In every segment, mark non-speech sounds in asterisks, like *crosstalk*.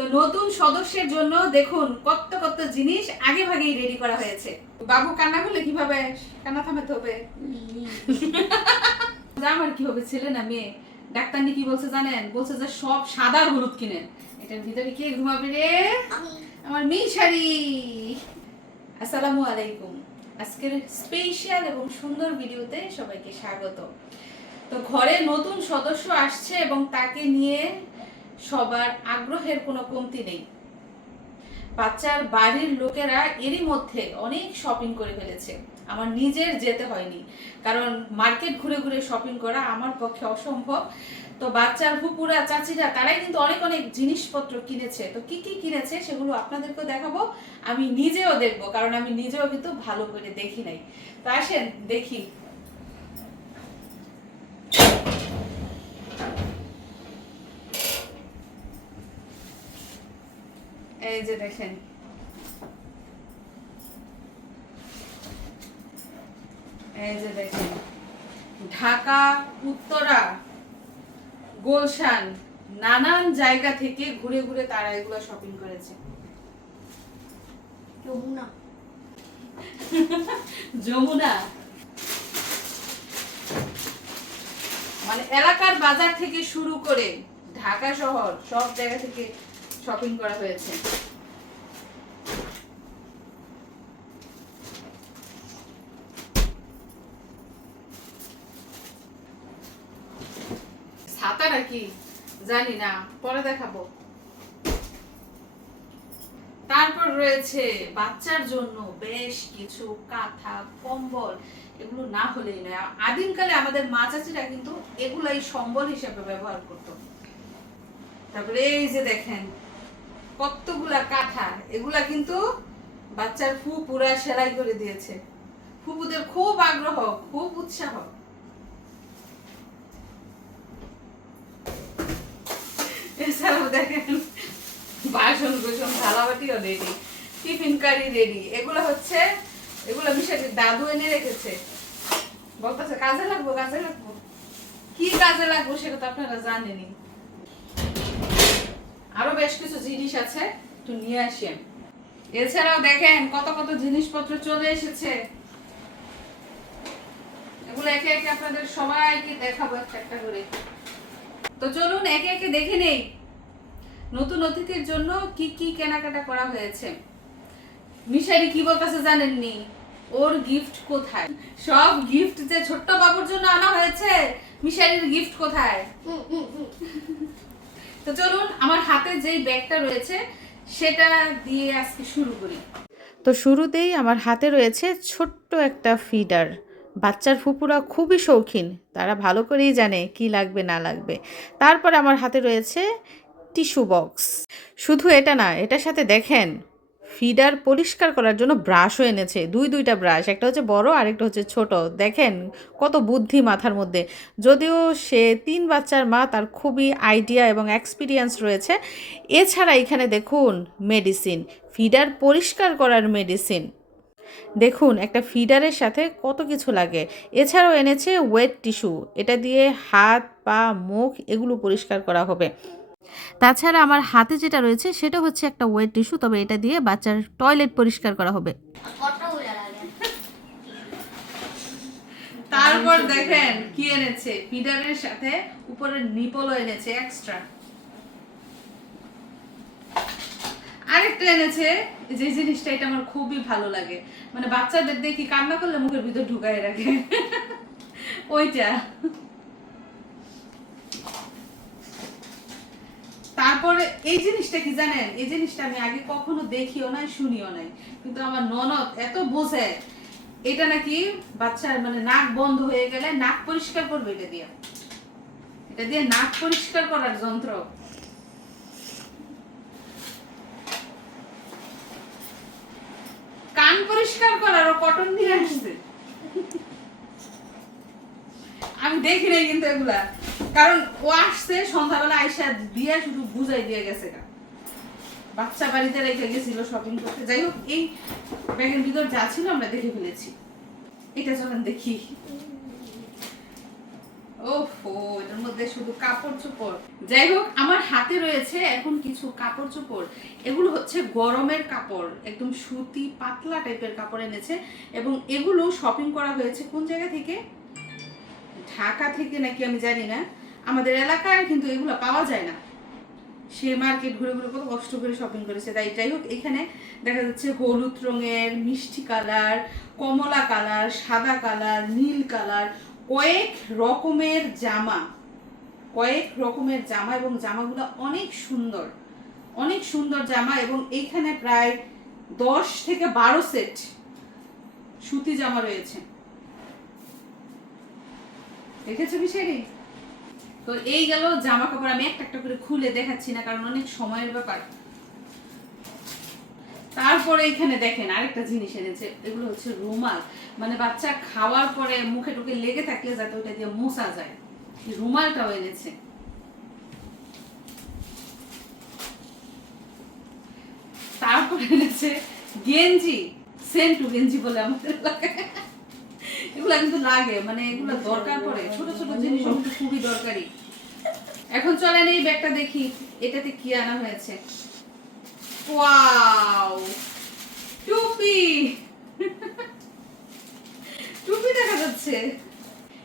তো নতুন সদস্যের জন্য দেখুন কত কত জিনিস আগে ভাগেই রেডি করা হয়েছে। বাবু কান্না করলে কীভাবে কান্না থামাতে হবে? আমার কি হবে ছেলে না মেয়ে? ডাক্তার কি বলছে জানেন? বলছে যে সব সাদা হলুদ কিনেন এটার ভিতরে কে ঘুমাবে রে? আমার মিশারি। আসসালামু আলাইকুম। আজকের স্পেশাল এবং সুন্দর ভিডিওতে সবাইকে স্বাগত। তো ঘরে নতুন সদস্য আসছে এবং তাকে নিয়ে সবার আগ্রহের কোনো কমতি নেই। বাচ্চার বাড়ির লোকেরা এরই মধ্যে অনেক শপিং করে ফেলেছে। আমার নিজের যেতে হয়নি। কারণ মার্কেট ঘুরে ঘুরে শপিং করা আমার পক্ষে অসম্ভব। তো বাচ্চার ফুপুরা, চাচিরা, তারাই কিন্তু অনেক অনেক জিনিসপত্র কিনেছে। তো কি কি কিনেছে সেগুলো আপনাদেরকেও দেখাবো। আমি নিজেও দেখব, কারণ আমি নিজেও কিন্তু ভালো করে দেখি নাই। তো আসেন, দেখি। এই যে দেখেন। এই যে দেখেন। ঢাকা উত্তরা গুলশান নানান জায়গা থেকে ঘুরে ঘুরে তারা এগুলো শপিং করেছে। যমুনা। *laughs* যমুনা। মানে এলাকার বাজার থেকে শুরু করে ঢাকা শহর সব জায়গা থেকে শপিং করা হয়েছে ছাতা নাকি জানি না পরে দেখাবো। তারপর রয়েছে বাচ্চার জন্য বেশ কিছু কাঁথা, কম্বল, এগুলো না হলেই নয়। আদিমকালে আমাদের মা চাচিরা কিন্তু এগুলাই সম্বল হিসেবে ব্যবহার করত। তারপরে এই যে দেখেন, কতগুলা কাঁথা, এগুলা কিন্তু বাচ্চার ফু পুরা সেলাই করে দিয়েছে। ফুপুদের খুব আগ্রহ, খুব উৎসাহ এছাড়াও দেখেন বাসন কুসন থালাবাটিও রেডি টিফিন কারি রেডি এগুলো হচ্ছে, এগুলো মিশারির দাদু এনে রেখেছে। বলতেছে, কাজে লাগবো কাজে লাগবো। কি কাজে লাগবো সেটা তো আপনারা জানেনই। আরও বেশ কিছু জিনিস আছে, একটু নিয়ে আসি এছাড়াও দেখেন, কত কত জিনিসপত্র চলে এসেছে। এগুলো একে একে আপনাদের সবাইকে দেখাবো একটা একটা করে। তো চলুন একে একে দেখে নেই। নতুন অতিথির জন্য কি কি কেনাকাটা করা হয়েছে? মিশারি কি বলতেছে জানেননি? ওর গিফট কোথায়? সব গিফট যে ছোট্ট বাবুর জন্য আনা হয়েছে, মিশারির গিফট কোথায়। তো চলুন, আমার হাতে যেই ব্যাগটা রয়েছে, সেটা দিয়ে আজকে শুরু করি। তো শুরুতেই আমার হাতে রয়েছে ছোট্ট একটা ফিডার বাচ্চার ফুপুরা খুবই শৌখিন, তারা ভালো করেই জানে কি লাগবে, না লাগবে। তারপর আমার হাতে রয়েছে টিস্যু বক্স। শুধু এটা না, এটার সাথে দেখেন, ফিডার পরিষ্কার করার জন্য ব্রাশও এনেছে। দুই দুইটা ব্রাশ, একটা হচ্ছে বড় আরেকটা হচ্ছে ছোট। দেখেন, কত বুদ্ধি মাথার মধ্যে। যদিও সে তিন বাচ্চার মা, তার খুবই আইডিয়া এবং এক্সপিরিয়েন্স রয়েছে। এছাড়া এখানে দেখুন, মেডিসিন, ফিডার পরিষ্কার করার মেডিসিন। দেখুন, একটা ফিডারের সাথে কত কিছু লাগে। এছাড়াও এনেছে ওয়েট টিস্যু এটা দিয়ে হাত, পা, মুখ, এগুলো পরিষ্কার করা হবে। তাছাড়া আমার হাতে যেটা রয়েছে সেটা হচ্ছে একটা ওয়েট টিস্যু তবে এটা দিয়ে বাচ্চার টয়লেট পরিষ্কার করা হবে। তারপর দেখেন কি এনেছে। ফিডারের সাথে উপরের নিপলও এনেছে এক্সট্রা আরেকটা এনেছে যে জিনিসটা, এটা আমার খুবই ভালো লাগে। মানে বাচ্চাদের দেখি কান্না করলে মুখের ভিতর ঢুকাই রাখে। ওইটা। তারপরে এই জিনিসটা কি জানেন? এই জিনিসটা আমি আগে কখনো দেখিও নাই, শুনিও নাই। কিন্তু আমার ননদ এত বোঝে, এটা নাকি বাচ্চার মানে নাক বন্ধ হয়ে গেলে নাক পরিষ্কার করবে এটা দিয়ে। এটা দিয়ে নাক পরিষ্কার করার যন্ত্র। কান পরিষ্কার করার, ও কটন দিয়ে আসছে। আমি দেখি নাই কিন্তু এগুলা। কারণ ও আসছে, সন্ধ্যাবেলা আইসা দিয়ে শুধু বুঝাই দিয়ে গেছে। বাচ্চা বাড়িতে রেখে গেছিল শপিং করতে। যাই হোক, এই ব্যাগের ভিতর যা ছিল আমরা দেখে ফেলেছি। এটা চলেন দেখি ওহো এটার মধ্যে শুধু কাপড় চোপড়। যাই হোক, আমার হাতে রয়েছে এখন কিছু কাপড় চোপড়। এগুলো হচ্ছে গরমের কাপড়, একদম সুতি পাতলা টাইপের কাপড় এনেছে। এবং এগুলো শপিং করা হয়েছে কোন জায়গা থেকে? ঢাকা থেকে নাকি আমি জানি না, আমাদের এলাকায় কিন্তু এগুলো পাওয়া যায় না। সে মার্কেট ঘুরে ঘুরে কত কষ্ট করে শপিং করেছে। তাই যাই হোক, এখানে দেখা যাচ্ছে হলুদ রঙের, মিষ্টি কালার, কমলা কালার, সাদা কালার, নীল কালার, কয়েক রকমের জামা। কয়েক রকমের জামা এবং জামাগুলো অনেক সুন্দর। অনেক সুন্দর জামা এবং এইখানে প্রায় দশ থেকে বারো সেট সুতি জামা রয়েছে। দেখেছ বিষয়টি তো এই গেল জামা কাপড় আমি একটা একটা করে খুলে দেখাচ্ছি না, কারণ অনেক সময়ের ব্যাপার। তারপরে এখানে দেখেন আরেকটা জিনিস এনেছে, এগুলো হচ্ছে রুমাল। মানে বাচ্চা খাওয়ার পরে মুখে টুকে লেগে থাকলে যাতে ওটা দিয়ে মোছা যায়। রুমালটাও এনেছে। তারপরে এনেছে গেঞ্জি, সেন্টু গেঞ্জি বলে আমাদের এলাকায় এগুলা কিন্তু লাগে মানে এগুলো দরকার পড়ে। ছোট ছোট জিনিস কিন্তু খুবই দরকারি। এখন চলেন এই ব্যাগটা দেখি, এটাতে কি আনা হয়েছে। ওয়াও! টুপি! টুপি দেখা যাচ্ছে।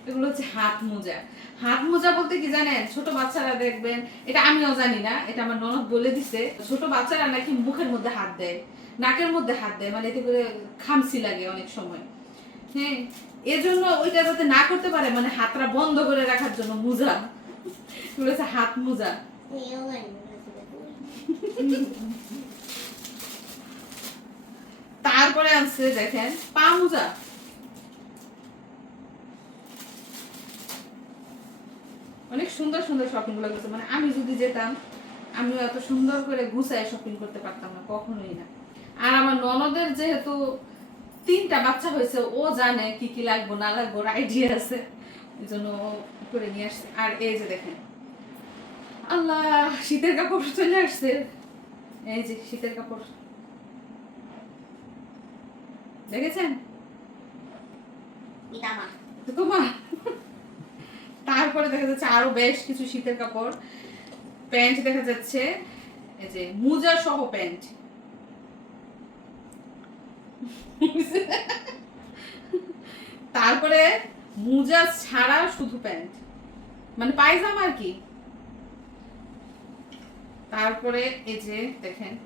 এগুলো হচ্ছে হাত মোজা। হাত মোজা বলতে কি জানেন? ছোট বাচ্চারা দেখবেন, এটা আমিও জানি না, এটা আমার ননদ বলে দিছে। ছোট বাচ্চারা নাকি মুখের মধ্যে হাত দেয়, নাকের মধ্যে হাত দেয় মানে এতে করে খামসি লাগে অনেক সময়। হ্যাঁ এজন্য ওইটা যাতে না করতে পারে মানে হাতটা বন্ধ করে রাখার জন্য হচ্ছে হাত তারপরে আছে দেখেন, পা অনেক সুন্দর সুন্দর শপিংগুলো করছে। মানে আমি যদি যেতাম, আমিও এত সুন্দর করে গুছায় শপিং করতে পারতাম না, কখনোই না। আর আমার ননদের যেহেতু তিনটা বাচ্চা হয়েছে ও জানে কি কি লাগবো না লাগবো আইডিয়া আছে। এই জন্য ও করে নিয়ে আসছে। আর এই যে দেখেন আল্লাহ শীতের কাপড় চলে আসছে। এই যে শীতের কাপড়। দেখেছেন? তারপরে দেখা যাচ্ছে আরও বেশ কিছু শীতের কাপড়। প্যান্ট দেখা যাচ্ছে এই যে মোজা সহ প্যান্ট। তারপরে মোজা ছাড়া শুধু প্যান্ট। মানে পায়জামা আর কি। তারপরে এই যে দেখেন।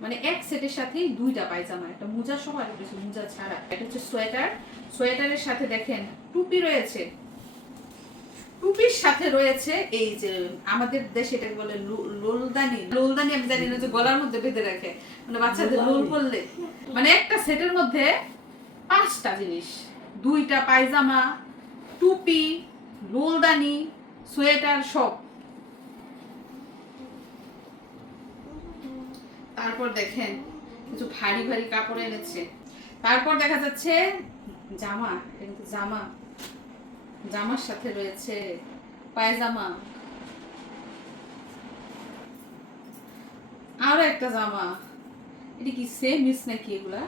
মানে এক সেটের সাথেই দুইটা পায়জামা, একটা মোজা সহ আর মোজা ছাড়া। এটা হচ্ছে সোয়েটার। সোয়েটারের সাথে দেখেন টুপি রয়েছে। টুপির সাথে রয়েছে এই যে আমাদের দেশে এটাকে বলে লোলদানি। লোলদানি আমি জানি না যে গলার মধ্যে বেঁধে রাখে। মানে বাচ্চাদের লোল পড়লে মানে একটা সেটের মধ্যে পাঁচটা জিনিস। দুইটা পায়জামা টুপি লোলদানি সোয়েটার সব। তারপর দেখেন কিছু ভারী ভারী কাপড় এনেছে। তারপর দেখা যাচ্ছে জামা কিন্তু জামা। জামার সাথে রয়েছে পায়জামা। আরও একটা জামা। এটা কি সেম মিস নাকি এগুলা?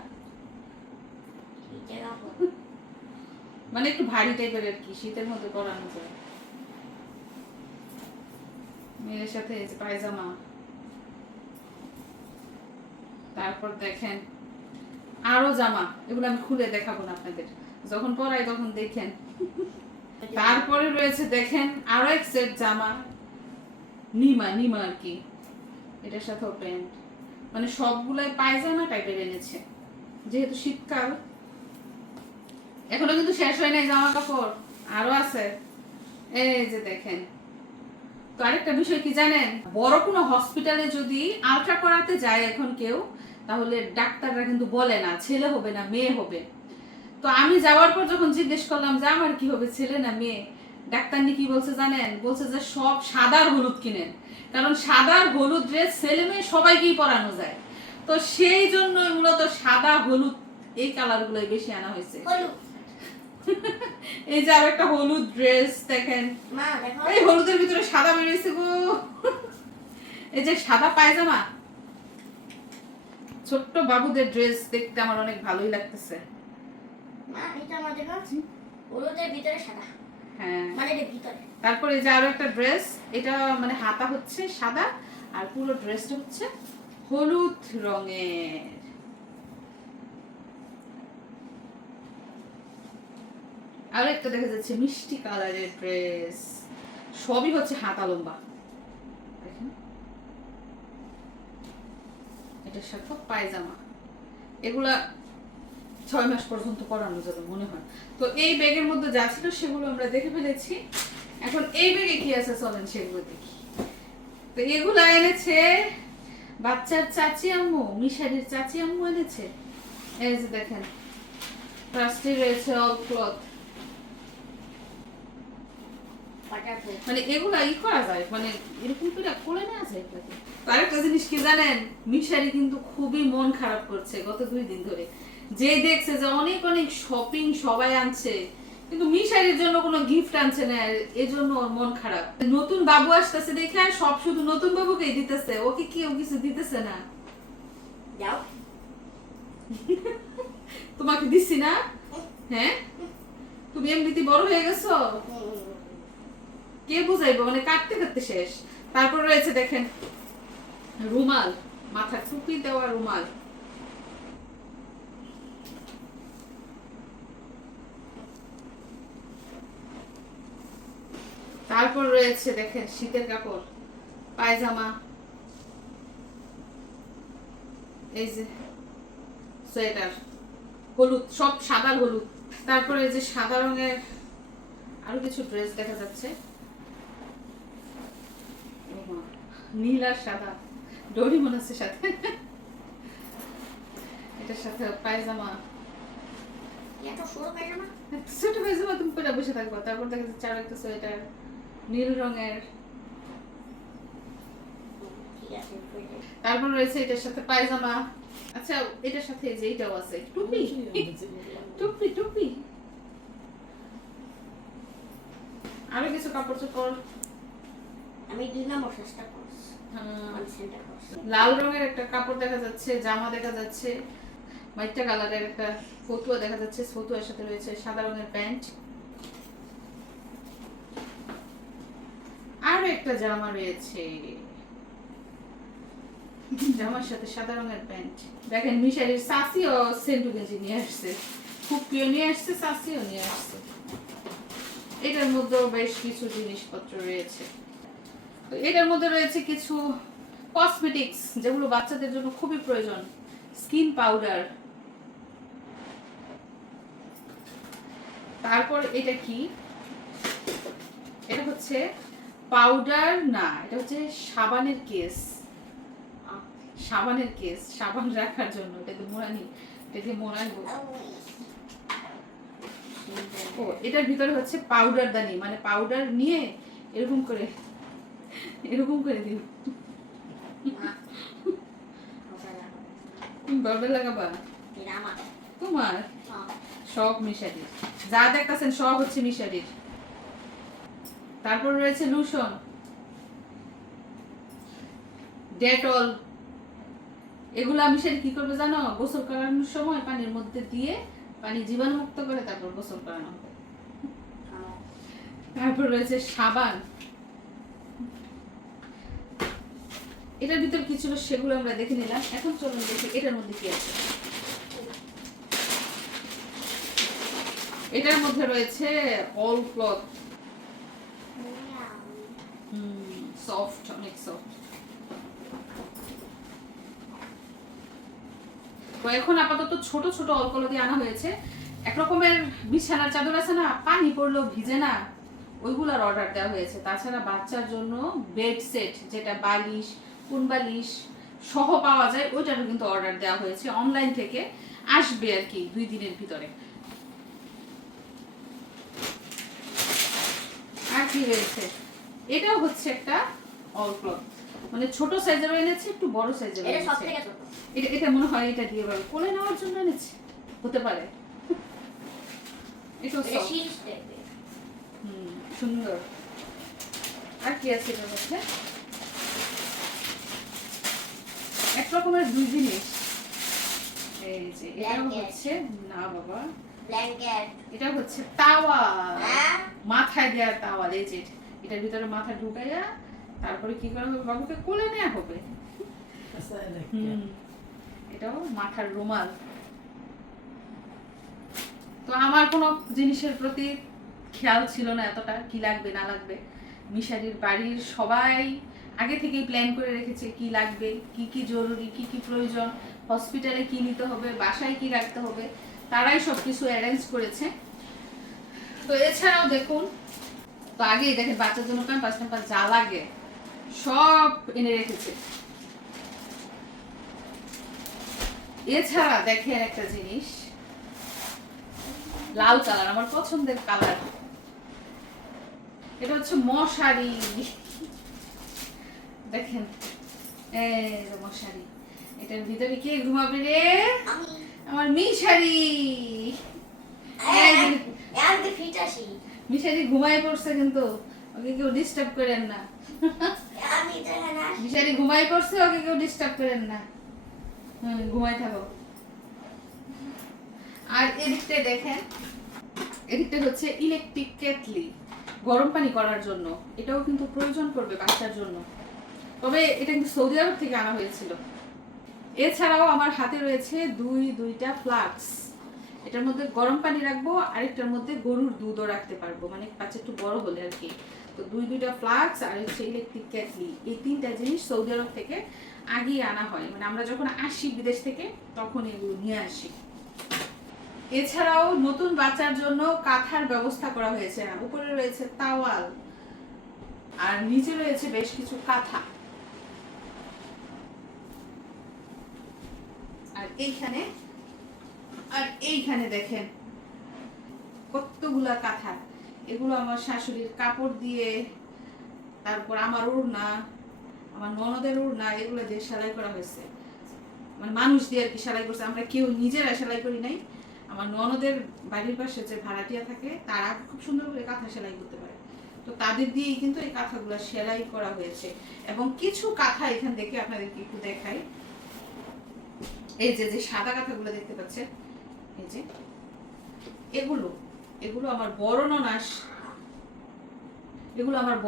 মানে একটু ভারী টাইপের আর কি শীতের মধ্যে পরানো যায়। মেয়ের সাথে পায়জামা। তারপর দেখেন আরও জামা। এগুলো আমি খুলে দেখাবো না আপনাদের। যখন পরাই তখন দেখেন। তারপরে রয়েছে দেখেন আরও এক সেট জামা। নিমা নিমা আর কি। এটার সাথেও প্যান্ট। মানে সবগুলাই পায়জামা টাইপের এনেছে। যেহেতু শীতকাল। এখনও কিন্তু শেষ হয় নাই জামা কাপড় আরও আছে। এই যে দেখেন। তো আরেকটা বিষয় কি জানেন? বড় কোনো হসপিটালে যদি আলট্রা করাতে যায় এখন কেউ, তাহলে ডাক্তাররা কিন্তু বলে না, ছেলে হবে না, মেয়ে হবে। তো আমি যাওয়ার পর যখন জিজ্ঞেস করলাম যে আমার কি হবে ছেলে না মেয়ে? ডাক্তারনি কি বলছে জানেন? বলছে যে সব সাদার হলুদ কিনেন। কারণ সাদার হলুদ ড্রেস ছেলে মেয়ে সবাইকেই পরানো যায়। তো সেই জন্য মূলত সাদা হলুদ এই কালারগুলোই বেশি আনা হয়েছে। *laughs* এই যে আর একটা হলুদ ড্রেস দেখেন। এই হলুদের ভিতরে সাদা বেরিয়েছে গো। *laughs* এই যে সাদা পায়জামা। ছোট্ট বাবুদের ড্রেস দেখতে আমার অনেক ভালোই লাগতেছে। মা এটা ভিতরে সাদা। হ্যাঁ। মানে ভিতরে। তারপরে যে আরও একটা ড্রেস এটা মানে হাতা হচ্ছে সাদা আর পুরো ড্রেসটা হচ্ছে হলুদ রঙের। আর একটা দেখা যাচ্ছে মিষ্টি কালারের ড্রেস সবই হচ্ছে হাতা লম্বা। দেখেন। এটার সাথে পায়জামা। এগুলা ছয় মাস পর্যন্ত পরানো যাবে মনে হয়। তো এই ব্যাগের মধ্যে যা ছিল সেগুলো আমরা দেখে ফেলেছি। এখন এই ব্যাগে কি আছে চলেন সেগুলো দেখি। তো এগুলো এনেছে বাচ্চার চাচি আম্মু মিশারির চাচি আম্মু এনেছে। এই যে দেখেন প্লাস্টিক রয়েছে অল ক্লথ মানে এগুলা ই করা যায় মানে এরকম করে কোলে নেওয়া যায় এগুলাকে। তো আরেকটা জিনিস কি জানেন? মিশারি কিন্তু খুবই মন খারাপ করছে গত দুই দিন ধরে। যে দেখছে যে অনেক অনেক শপিং সবাই আনছে কিন্তু মিশারির জন্য কোনো গিফট আনছে না এজন্য ওর মন খারাপ। নতুন বাবু আসতেছে দেখে সব শুধু নতুন বাবুকেই দিতেছে ওকে কেউ কিছু দিতেছে না? যাও। *laughs* তোমাকে দিছি না? হ্যাঁ? তুমি এমনিতে বড় হয়ে গেছো? কে বুঝাইবো? মানে কাটতে কাটতে শেষ। তারপর রয়েছে দেখেন রুমাল মাথার টুপি দেওয়া রুমাল। তারপর রয়েছে দেখেন শীতের কাপড় পায়জামা। এই যে সোয়েটার হলুদ সব সাদা হলুদ। তারপরে এই যে সাদা রঙের আরও কিছু ড্রেস দেখা যাচ্ছে। নীল আর সাদা ডোরি মনে হচ্ছে সাথে। এটার সাথে পায়জামা? ছোট পায়জামা তুমি পরে বসে থাকব তারপর দেখা যাচ্ছে আরও একটা সোয়েটার। নীল রঙের। তারপর রয়েছে এটার সাথে পায়জামা। আচ্ছা এটার সাথে যে এইটাও আছে। টুপি। টুপি টুপি। আরও কিছু কাপড় চোপড়? আমি দুই নম্বর চেষ্টা করছি লাল রঙের একটা কাপড় দেখা যাচ্ছে জামা দেখা যাচ্ছে মাইটা কালারের একটা ফতুয়া দেখা যাচ্ছে। ফতুয়ার সাথে রয়েছে সাদা রঙের প্যান্ট আরও একটা জামা রয়েছে। জামার সাথে সাদা রঙের প্যান্ট। দেখেন মিশারির সাসিও সেন্টু গেঞ্জি নিয়ে আসছে। ফুপিও নিয়ে আসছে, সাসিও নিয়ে আসছে। এটার মধ্যেও বেশ কিছু জিনিসপত্র রয়েছে। এটার মধ্যে রয়েছে কিছু কসমেটিক্স যেগুলো বাচ্চাদের জন্য খুবই প্রয়োজন। Skin powder. তারপর এটা কি? এটা হচ্ছে পাউডার না এটা হচ্ছে সাবানের কেস। সাবানের কেস সাবান রাখার জন্য এটাতে মোড়ানি এটাতে মোড়ানবো ও এটার ভিতরে হচ্ছে পাউডার দানি মানে পাউডার নিয়ে এরকম করে এরকম করে দিন। মজা লাগবে। তোমার? আহ, সব মিশারি যা দেখতেছেন সব হচ্ছে মিশারির। তারপর রয়েছে লুশন ডেটল এগুলো মিশারি কি করবে জানো? গোসল করানোর সময় পানির মধ্যে দিয়ে পানি জীবাণুমুক্ত করে তারপর গোসল করানো তারপর রয়েছে সাবান। এটার ভিতর কি ছিল সেগুলো আমরা দেখে নিলাম। এখন চলুন দেখি এটার মধ্যে কি আছে। এটার মধ্যে রয়েছে অল ক্লথ সফট অনেক সফট তো এখন আপাতত ছোট ছোট অলকলো দিয়ে আনা হয়েছে। এক রকমের বিছানার চাদর আছে না পানি পড়লেও ভিজে না। ওইগুলোর অর্ডার দেওয়া হয়েছে। তাছাড়া বাচ্চার জন্য বেড সেট যেটা বালিশ কোন বালিশ সহ পাওয়া যায় ওইটারও কিন্তু অর্ডার দেওয়া হয়েছে অনলাইন থেকে। আসবে আর কি দুই দিনের ভিতরে। আর কি রয়েছে এটাও হচ্ছে একটা অল ক্লথ মানে ছোট সাইজেরও এনেছে একটু বড় সাইজেরও এনেছে। এটা এটা মনে হয় এটা দিয়ে পারব কোলে নেওয়ার জন্য এনেছে। হতে পারে। এটা হুম, সুন্দর। আর কি আছে এটার মধ্যে? এক রকমের দুই জিনিস। এই যে এটা হচ্ছে না বাবা। এটা হচ্ছে তাওয়াল। হ্যাঁ? মাথায় দেওয়ার তাওয়াল এই যে এটার ভিতরে মাথা ঢুকাইয়া তারপরে কি করা হবে? বাবুকে কোলে নেওয়া হবে। হুম। এটাও মাথার রুমাল। তো আমার কোনো জিনিসের প্রতি খেয়াল ছিল না এতটা, কি লাগবে, না লাগবে। মিশারির বাড়ির সবাই আগে থেকেই প্ল্যান করে রেখেছে কি লাগবে, কি কি জরুরি, কি কি প্রয়োজন হসপিটালে কি নিতে হবে, বাসায় কি রাখতে হবে, তারাই সব কিছু অ্যারেঞ্জ করেছে। তো এছাড়াও দেখুন, তো আগেই দেখেন, বাচ্চার জন্য প্যাম্পাস ট্যাম্পাস যা লাগে সব এনে রেখেছে। এছাড়া দেখেন একটা জিনিস। লাল কালার আমার পছন্দের কালার। এটা হচ্ছে মশারি। দেখেন এই মশারি। এটার ভিতরে কে ঘুমাবে রে? আমার মিশারি। মিশারি ঘুমায় পড়ছে কিন্তু ওকে কেউ ডিস্টার্ব করেন না। মিশারি ঘুমাই পড়ছে ওকে কেউ ডিস্টার্ব করেন না। ঘুমাই থাকো। আর এদিকটা দেখেন, এদিকটা হচ্ছে ইলেকট্রিক কেটলি গরম পানি করার জন্য। এটাও কিন্তু প্রয়োজন বাচ্চার জন্য। তবে এটা কিন্তু সৌদি আরব থেকে আনা হয়েছিল। এছাড়াও আমার হাতে রয়েছে দুই, দুইটা ফ্লাক্স এটার মধ্যে গরম পানি রাখব, আরেকটার মধ্যে গরুর দুধও রাখতে পারব। মানে বাচ্চা একটু বড় হলে আর কি। তো দুই দুইটা ফ্লাক্স আর হচ্ছে ইলেকট্রিক কেটলি এই তিনটা জিনিস সৌদি আরব থেকে আগেই আনা হয়। মানে আমরা যখন আসি বিদেশ থেকে, তখন এগুলো নিয়ে আসি। এছাড়াও নতুন বাচ্চার জন্য কাঁথার ব্যবস্থা করা হয়েছে। উপরে রয়েছে তাওয়াল আর নিচে রয়েছে বেশ কিছু কাঁথা। আর এইখানে আর এইখানে দেখেন কতগুলা কাঁথা। এগুলো আমার শাশুড়ির কাপড় দিয়ে, তারপর আমার ওড়না, আমার ননদের ওড়না, এগুলো দিয়ে সেলাই করা হয়েছে। মানে মানুষ দিয়ে আর কি সেলাই করছে। আমরা কেউ নিজেরা সেলাই করি নাই। আমার ননদের বাড়ির পাশে যে ভাড়াটিয়া থাকে, তারা খুব সুন্দর করে কাঁথা সেলাই করতে পারে। তো তাদের দিয়েই কিন্তু এই কাঁথাগুলো সেলাই করা হয়েছে। এবং কিছু কাঁথা এখান থেকে আপনাদেরকে একটু দেখাই। এই যে যে সাদা কাঁথাগুলো দেখতে পাচ্ছেন, এই যে, এগুলো এগুলো আমার বড় এগুলো আমার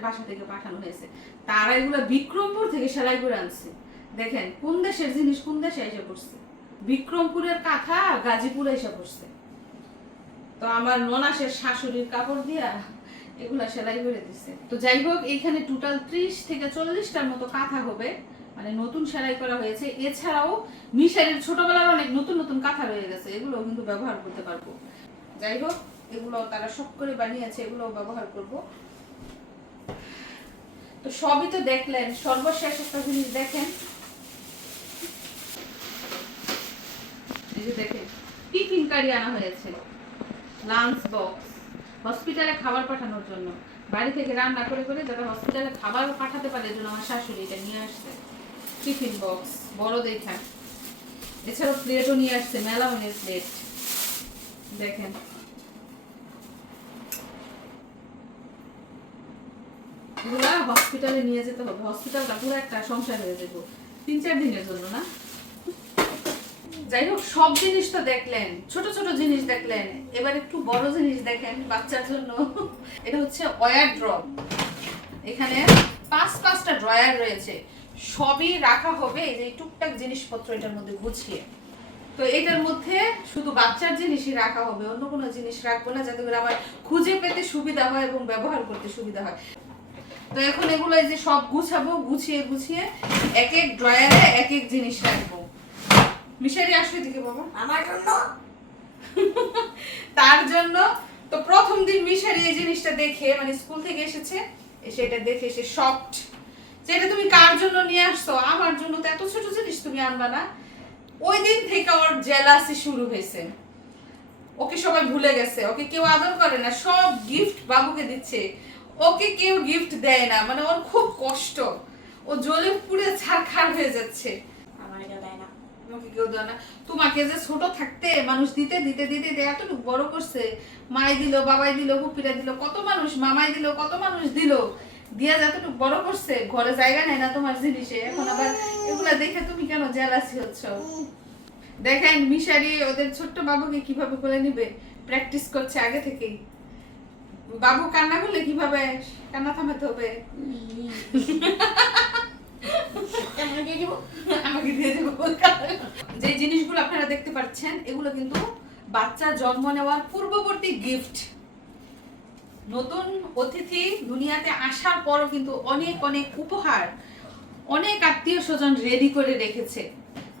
বাসা থেকে পাঠানো হয়েছে। তারা এগুলো বিক্রমপুর থেকে সেলাই করে আনছে। দেখেন, কোন দেশের জিনিস কোন দেশে এসে পড়ছে? বিক্রমপুরের কাঁথা, গাজীপুরে এসে পড়ছে। তো আমার ননাসের শাশুড়ির কাপড় দিয়া এগুলা সেলাই করে দিছে। তো যাই হোক, এইখানে টোটাল ত্রিশ থেকে চল্লিশটার মতো কাঁথা হবে। মানে নতুন সেলাই করা হয়েছে। এছাড়াও মিশারের ছোটবেলার অনেক নতুন নতুন কাঁথা রয়ে গেছে। এগুলো কিন্তু ব্যবহার করতে পারব। যাই হোক এগুলো তারা সব করে বানিয়েছে এগুলো ব্যবহার করব। তো সবই তো দেখলেন, সর্বশেষ একটা জিনিস দেখেন। লাঞ্চ বক্স হসপিটালে খাবার পাঠানোর জন্য। বাড়ি থেকে রান্না করে করে হসপিটালে খাবার পাঠাতে পারে জন্য আমার শাশুড়ি এটা নিয়ে আসছে। টিফিন বক্স বড় এছাড়াও প্লেটও নিয়ে আসছে, মেলামনের প্লেট দেখেন। এগুলা হসপিটালে নিয়ে যেতে হবে। হসপিটালটা পুরো একটা সংসার হয়ে যাব। তিন চার দিনের জন্য, না? যাই হোক, সব জিনিস তো দেখলেন। ছোট ছোট জিনিস দেখলেন। এবার একটু বড় জিনিস দেখেন বাচ্চার জন্য। এটা হচ্ছে ওয়ার ড্রপ এখানে পাঁচ পাঁচটা ড্রয়ার রয়েছে। সবই রাখা হবে এই যে টুকটাক জিনিসপত্র এটার মধ্যে গুছিয়ে। তো এটার মধ্যে শুধু বাচ্চার জিনিসই রাখা হবে অন্য কোনো জিনিস রাখব না যাতে করে আমার খুঁজে পেতে সুবিধা হয় এবং ব্যবহার করতে সুবিধা হয়। তো এখন এগুলো এই যে সব গুছাবো গুছিয়ে গুছিয়ে এক এক ড্রয়ারে এক এক জিনিস রাখব। মিশারি আসবে দিকে বাবা। আমার জন্য? *laughs* তার জন্য তো প্রথম দিন মিশারি এই জিনিসটা দেখে মানে স্কুল থেকে এসেছে এসে এটা দেখে এসে শকড যেটা তুমি কার জন্য নিয়ে আসছো? আমার জন্য তো এত ছোট জিনিস তুমি আনবা না। ওই দিন থেকে ওর জেলাসি শুরু হয়েছে। ওকে সবাই ভুলে গেছে ওকে কেউ আদর করে না সব গিফট বাবুকে দিচ্ছে। ওকে কেউ গিফট দেয় না মানে ওর খুব কষ্ট। ও জলে পুড়ে ছারখার হয়ে যাচ্ছে। না। তোমাকে কেউ দেয় না। তোমাকে যে ছোট থাকতে মানুষ দিতে দিতে দিতে দিতে এতটুকু বড় করছে মাই দিল বাবাই দিল হুপিরা দিল কত মানুষ মামাই দিল কত মানুষ দিল। দিয়া যতটুকু বড় করছে ঘরে জায়গা নেই না তোমার জিনিসে। এখন আবার এগুলা দেখে তুমি কেন জেলাসি হচ্ছ? দেখেন মিশারি ওদের ছোট্ট বাবুকে কীভাবে কোলে নিবে? প্র্যাকটিস করছে আগে থেকেই। বাবু কান্না করলে কীভাবে? কান্না থামাতে হবে। দিয়ে দিব। আমাকে দিয়ে দেবো যে জিনিসগুলো আপনারা দেখতে পাচ্ছেন এগুলো কিন্তু বাচ্চা জন্ম নেওয়ার পূর্ববর্তী গিফট নতুন অতিথি দুনিয়াতে আসার পরও কিন্তু অনেক অনেক উপহার অনেক আত্মীয় স্বজন রেডি করে রেখেছে।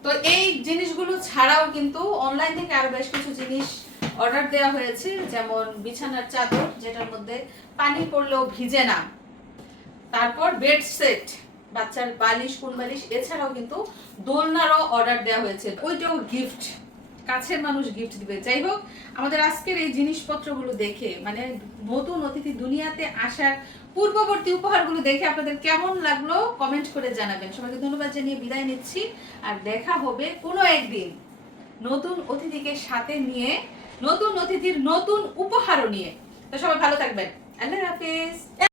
তো এই জিনিসগুলো ছাড়াও কিন্তু অনলাইন থেকে আরও বেশ কিছু জিনিস অর্ডার দেওয়া হয়েছে, যেমন বিছানার চাদর, যেটার মধ্যে পানি পড়লেও ভিজে না। তারপর বেড সেট বাচ্চার বালিশ কোন বালিশ, এছাড়াও কিন্তু দোলনারও অর্ডার দেওয়া হয়েছে। ওইটাও গিফট কাছের মানুষ গিফট দিবে। যাই হোক, আমাদের আজকের এই জিনিসপত্রগুলো দেখে মানে নতুন অতিথি দুনিয়াতে আসার পূর্ববর্তী উপহারগুলো দেখে আপনাদের কেমন লাগল কমেন্ট করে জানাবেন। সবাইকে ধন্যবাদ জানিয়ে বিদায় নিচ্ছি, আর দেখা হবে কোনো একদিন নতুন অতিথিকে সাথে নিয়ে, নতুন অতিথির নতুন উপহারও নিয়ে। তো সবাই ভালো থাকবেন। আল্লাহ হাফিজ।